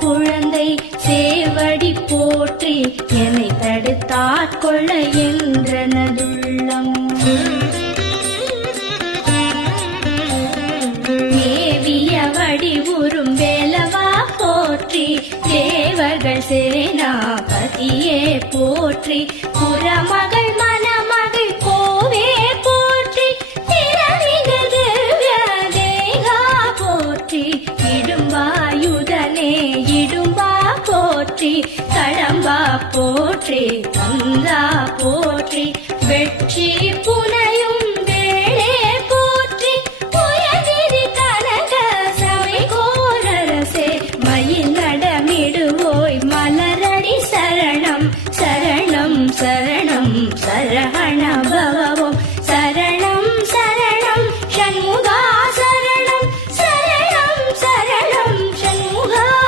குழந்தை சேவடி போற்றி என்னை தடுத்தாட்கொள்ள என்றனதுள்ளம். மேவிய வடிவுறும் வேலவா போற்றி தேவர்கள் சேனாபதியே போற்றி புறமகள் மணமகள் கோவே போற்றி திறமிகு திவ்ய தேகா போற்றி இடும்பாயுதனே இடும்பா போற்றி கடம்பா போற்றி கந்தா போற்றி வெற்றி